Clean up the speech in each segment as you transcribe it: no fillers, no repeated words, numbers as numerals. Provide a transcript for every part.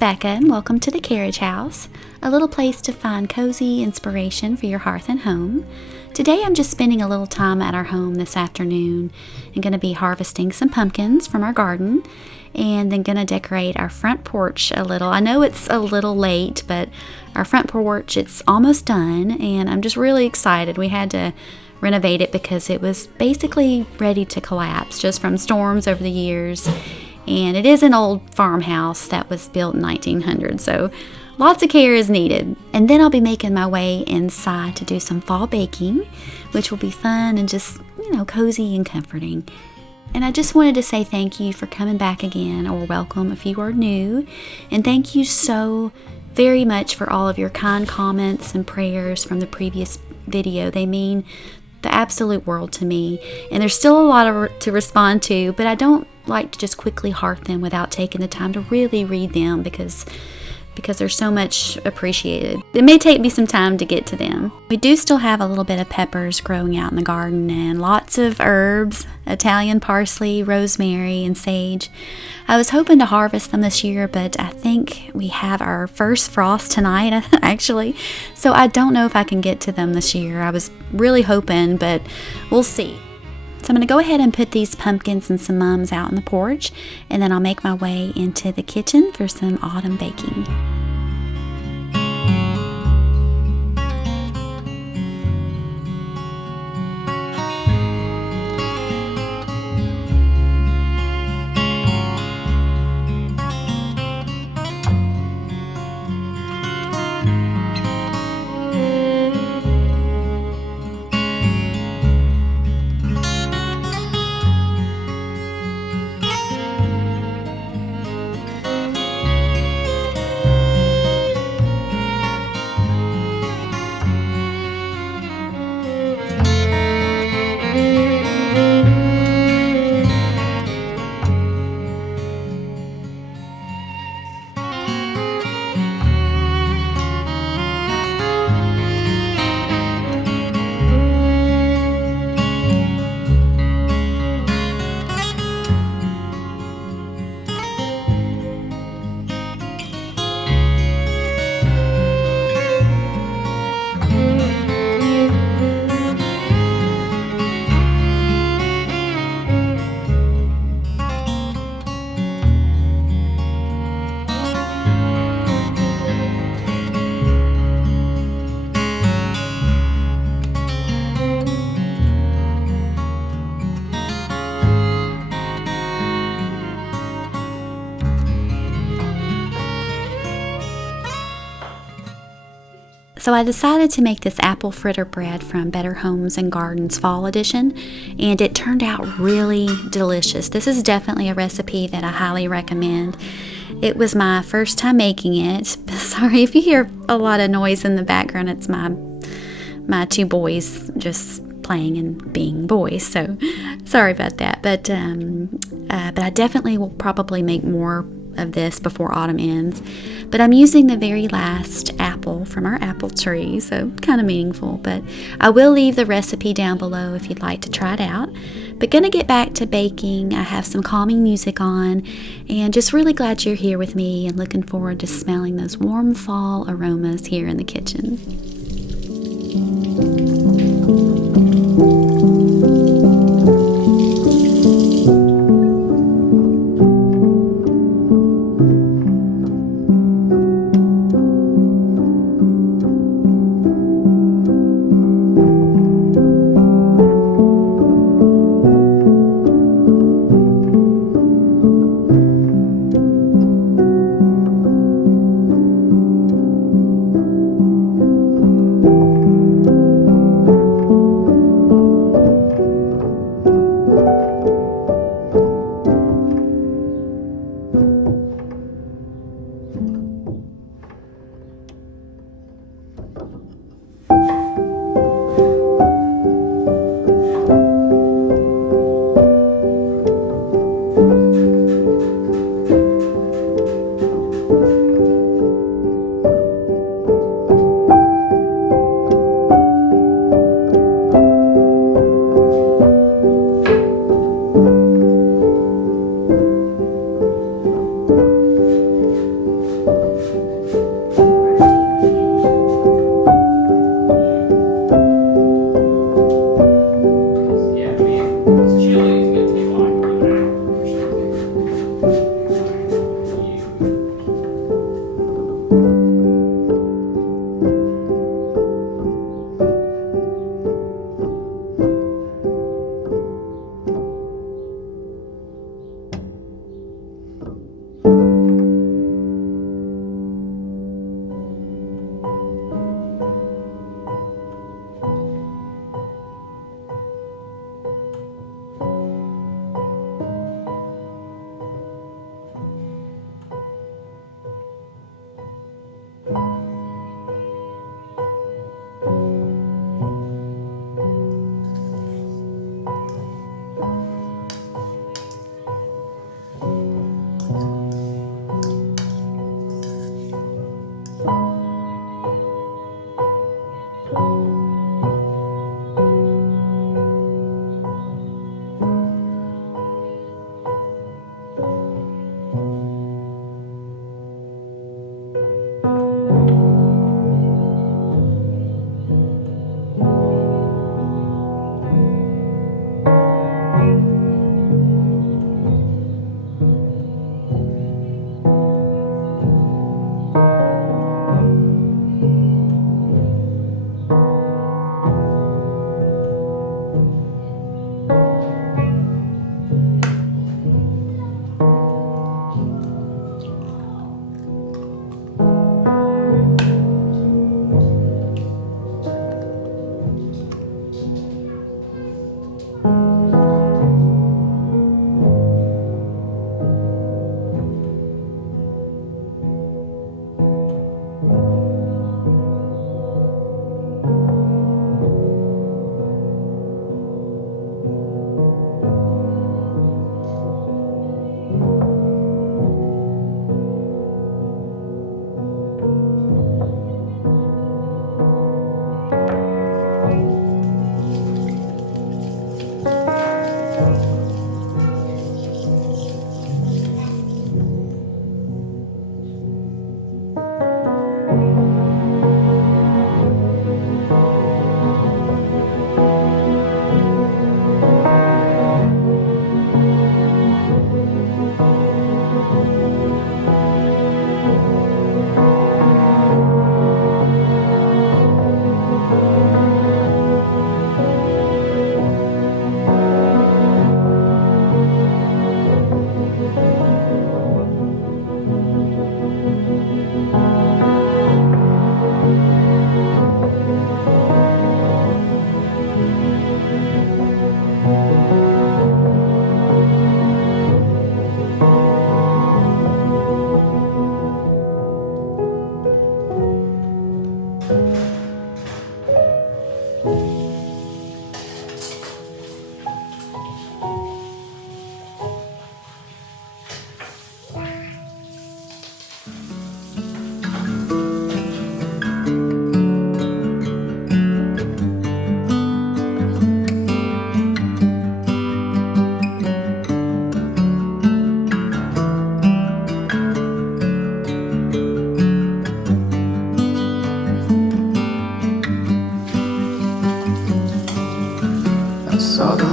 Bekah, and welcome to the Carriage House, a little place to find cozy inspiration for your hearth and home. Today I'm just spending a little time at our home this afternoon and going to be harvesting some pumpkins from our garden and then going to decorate our front porch a little. I know it's a little late, but our front porch, it's almost done and I'm just really excited. We had to renovate it because it was basically ready to collapse just from storms over the years. And it is an old farmhouse that was built in 1900, so lots of care is needed. And then I'll be making my way inside to do some fall baking, which will be fun and just, cozy and comforting. And I just wanted to say thank you for coming back again, or welcome if you are new. And thank you so very much for all of your kind comments and prayers from the previous video. They mean the absolute world to me. And there's still a lot to respond to, but I don't like to just quickly heart them without taking the time to really read them because they're so much appreciated. It may take me some time to get to them. We do still have a little bit of peppers growing out in the garden and lots of herbs, Italian parsley, rosemary, and sage. I was hoping to harvest them this year, but I think we have our first frost tonight, actually. So I don't know if I can get to them this year. I was really hoping, but we'll see. So I'm going to go ahead and put these pumpkins and some mums out on the porch, and then I'll make my way into the kitchen for some autumn baking. So I decided to make this apple fritter bread from Better Homes and Gardens Fall Edition, and it turned out really delicious. This is definitely a recipe that I highly recommend. It was my first time making it. Sorry if you hear a lot of noise in the background. It's my two boys just playing and being boys, so sorry about that. But I definitely will probably make more of this before autumn ends. But I'm using the very last apple from our apple tree, so kind of meaningful. But I will leave the recipe down below if you'd like to try it out. But gonna get back to baking. I have some calming music on and just really glad you're here with me and looking forward to smelling those warm fall aromas here in the kitchen.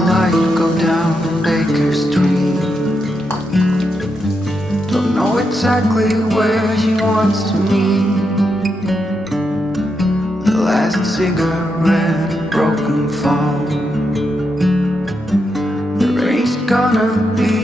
light go down Baker Street. Don't know exactly where he wants to meet. The last cigarette, broken fall. The rain's gonna be